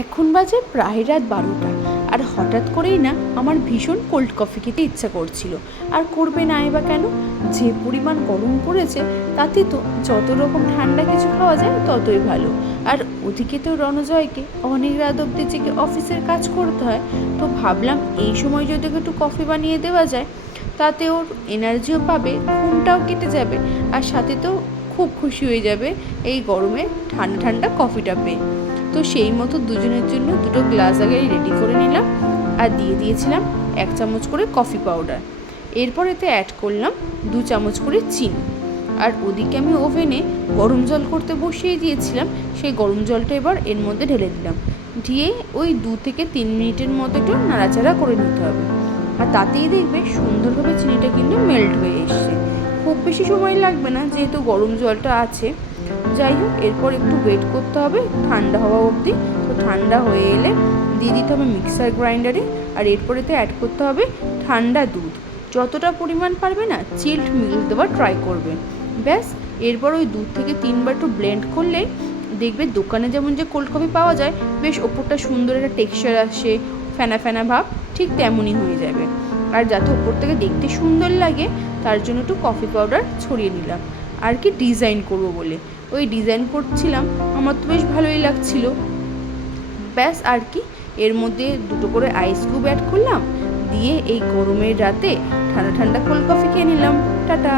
এখন বাজে প্রায় রাত বারোটা, আর হঠাৎ করেই না আমার ভীষণ কোল্ড কফি খেতে ইচ্ছা করছিল। আর করবে না বা কেন? যে পরিমাণ গরম পড়েছে, তাতে তো যত রকম ঠান্ডা কিছু খাওয়া যায় ততই ভালো। আর ওদিকে তো রণজয়কে অনেক রাত অব্দি জেগে অফিসের কাজ করতে হয়, তো ভাবলাম এই সময় যদি একটু কফি বানিয়ে দেওয়া যায়, তাতে ওর এনার্জিও পাবে, ঘুমটাও কেটে যাবে, আর সাথে তো খুব খুশি হয়ে যাবে এই গরমে ঠান্ডা ঠান্ডা কফিটা পেয়ে। তো সেই মতো দুজনের জন্য দুটো গ্লাস আগে রেডি করে নিলাম আর দিয়ে দিয়েছিলাম এক চামচ করে কফি পাউডার এরপর এতে অ্যাড করলাম দু চামচ করে চিনি। আর ওদিকে আমি ওভেনে গরম জল করতে বসিয়ে দিয়েছিলাম, সেই গরম জলটা এবার এর মধ্যে ঢেলে দিলাম। দিয়ে ওই দু থেকে তিন মিনিটের মতো একটু নাড়াচাড়া করে নিতে হবে। আর তাতেই দেখবে সুন্দরভাবে চিনিটা কিন্তু মেল্ট হয়ে এসছে। খুব বেশি সময় লাগবে না, যেহেতু গরম জলটা আছে যাই হোক, এরপর একটু ওয়েট করতে হবে। ঠান্ডা হওয়া অবধি। তো ঠান্ডা হয়ে এলে দিয়ে দিতে হবে মিক্সার গ্রাইন্ডারে আর এরপরেতে অ্যাড করতে হবে ঠান্ডা দুধ। যতটা পরিমাণ পারবে না চিল্ড মিল্ক দেওয়ার ট্রাই করবে। ব্যাস, এরপর ওই দুধ থেকে তিনবার একটু ব্লেন্ড করলে দেখবে দোকানে যেমন যে কোল্ড কফি পাওয়া যায়, বেশ ওপরটা সুন্দর একটা টেক্সচার আসে, ফেনা ফেনা ভাব, ঠিক তেমনই হয়ে যাবে। আর যাতে ওপর থেকে দেখতে সুন্দর লাগে, তার জন্য একটু কফি পাউডার ছড়িয়ে নিলাম। আর কি ডিজাইন করব বলে। ওই ডিজাইন করছিলাম, আমার তো বেশ ভালোই লাগছিল। ব্যাস আর কি, এর মধ্যে দুটো করে আইস কিউব অ্যাড করলাম, দিয়ে এই গরমের রাতে ঠান্ডা ঠান্ডা কোল্ড কফি খেয়ে নিলাম। টাটা!